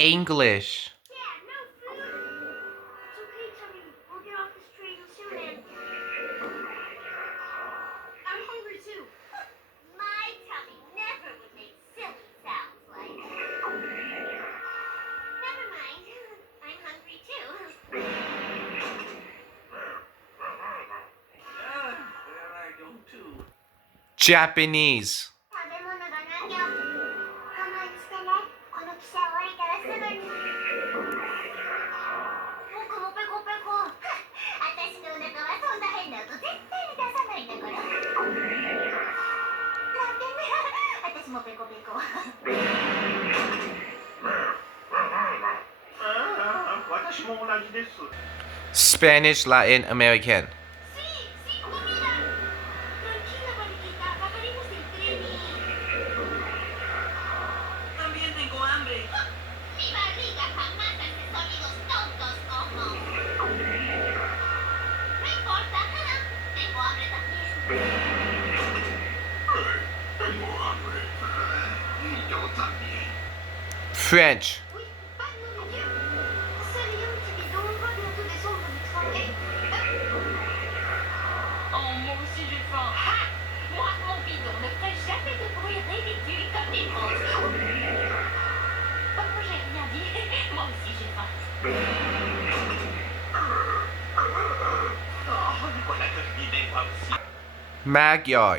English. Yeah, no food. It's okay, Tummy. We'll get off this train soon and... I'm hungry too. My tummy never would make silly sounds like... Never mind. I'm hungry too. There I go too. Japanese. 食べ物が何よ。我慢してね。この汽車降りたらすぐに。僕もペコペコ。私のお腹はそんな変な音絶対に出さないんだから。なんでね。私もペコペコ。私も同じです。Spanish, Latin, American. Sí, sí, comida. Tranquila, mariquita. Bajaremos del tren y... También tengo hambre. Mi barriga jamás hace sonidos tontos como... No importa. Tengo hambre también. Tengo hambre. Y yo también. French. Oui, pas de nourriture. Seul Liam qui vit donc pas bientôt descendre du train. Oh, moi aussi j'ai faim. Moi, mon bidon ne ferait jamais de bruit ridicule comme des grosses. Moi, j'ai rien dit. Moi aussi j'ai faim. Voilà que je dis des voix aussi. Magyar.